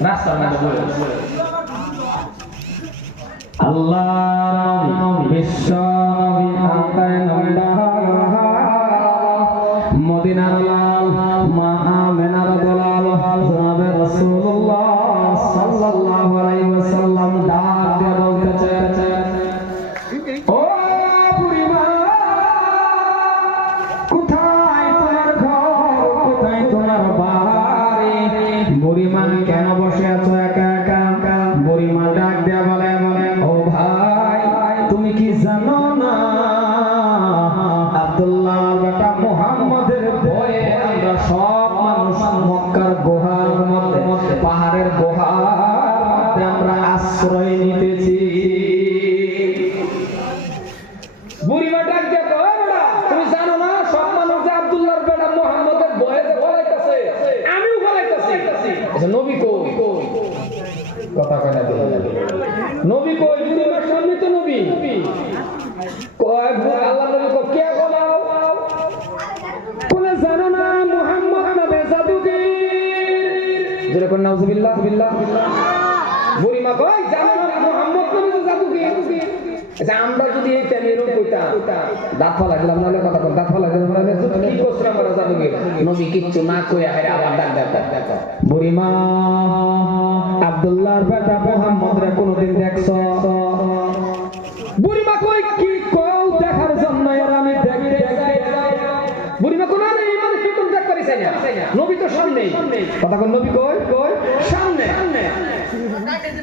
রাস্তার মধ্যে বলে আল্লাহ বিশ্ব নবী আকায় মদিনার লাল মা আমেনার দলাল জনাবে রাসূলুল্লাহ সাল্লাল্লাহু আলাইহি ওয়াসাল্লাম ডাক দিয়ে বলতেছে ও বুড়িমা কোথায় তোমার ঘর কোথায় তোমার বাড়ি বুড়িমা কেন বসে আছো একা একা বুড়িমা ডাক দিয়ে বলে ও ভাই তুমি কি জানো না আব্দুল্লাহর বেটা মুহাম্মদের ভয়ে আমরা সব মানুষ মক্কার গুহার মধ্যে পাহাড়ের গুহার মধ্যে আমরা আশ্রয় নিতেছি বুড়িমা ডাক দিয়ে কয় বেটা তুমি জানো না সব মানুষ যে আব্দুল্লাহর বেটা মুহাম্মদের ভয়ে যে বলাইতেছে আমিও বলাইতেছি আচ্ছা নবী কই কথা কয় না নবী কই বুড়িমার সামনে তো নবী কয় আল্লাহ নবী কো কে বলাও কোনে জানো না মুহাম্মদ নবী জাদুকর যেরকম নাউজুবিল্লাহ বিল্লাহ বুড়িমা কয় জানো না মুহাম্মদ নবী তো জাদুকর আচ্ছা আমরা যদি এই তেলের কইতাম দাঁত ফলা গেলাম নালে কথা কম দাঁত ফলা গেলাম নালে কি করছ আমরা জাদুকর নবী কিচ্ছু না কই আরে আবার ডাক বুড়িমা আব্দুল্লাহর বেটা মুহাম্মদ রে কোনদিন দেখছো বুড়িমা কই কি কও দেখার জন্য এর আমি দেখতে যাই বুড়িমা কোন না ইমান কি তুমি দেখ পারিস না নবী তো সামনে কথা কোন নবী কই সামনে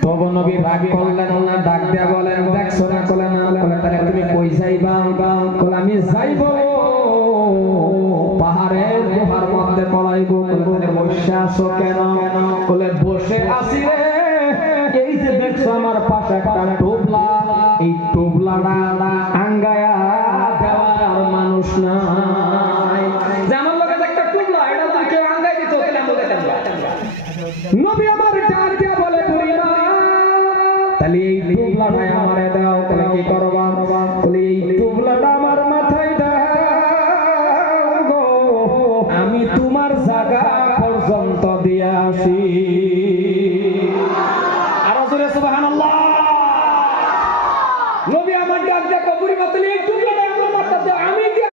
তবে নবী রাগ করলেন না ডাক দেয়া বলেন দেখছো না কলে না কলে তারে তুমি কই যাইবা কলে আমি যাইব পাহাড়ের গুহার মধ্যে পলাইব কলে বসে আছো কেন কলে বসে আছি রে এই যে দেখছো আমার পাশে একটা টোপলা এই টোপলাটা আঙ্গায়া দেওয়ার মানুষ নাই যে আমার লগে একটা টোপলা এটা যদি কেউ আঙ্গাই দিত তাহলে আমরা দিতাম নবী আমার ডাক দিয়া বলে বুড়িমা তাহলে এই টোপলাটাই আমারে দাও তাহলে কি করবা বলে এই টোপলাটা আমার মাথায় দাও গো আমি তোমার জায়গা পর্যন্ত দিয়ে আসি